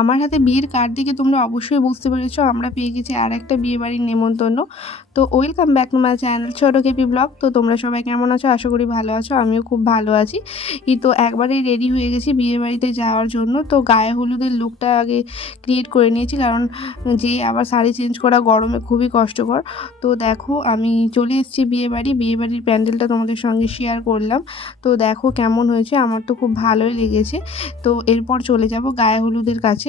আমার হাতে বিয়ের কার্ড দেখে তোমরা অবশ্যই বুঝতে পেরেছ, আমরা পেয়ে গেছি আর একটা বিয়ে বাড়ির নেমন্তন্ন। তো welcome back to my channel Choto KP blog. তো তোমরা সবাই কেমন আছো? আশা করি ভালো আছো, আমিও খুব ভালো আছি। তো একবারেই রেডি হয়ে গেছি বিয়ে বাড়িতে যাওয়ার জন্য। তো গায়ে হলুদের লুকটা আগে ক্রিয়েট করে নিয়েছি, কারণ যে আবার শাড়ি চেঞ্জ করা গরমে খুবই কষ্টকর। তো দেখো, আমি চলে এসেছি বিয়ে বাড়ি। বিয়ে বাড়ির প্যান্ডেলটা তোমাদের সঙ্গে শেয়ার করলাম। তো দেখো কেমন হয়েছে, আমার তো খুব ভালোই লেগেছে। তো এরপর চলে যাব গায়ে হলুদের কাছে।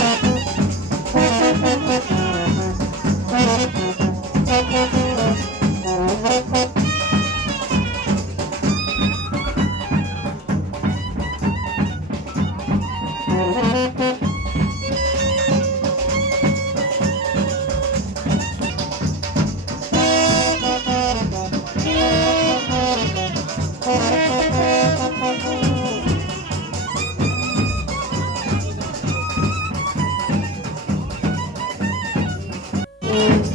and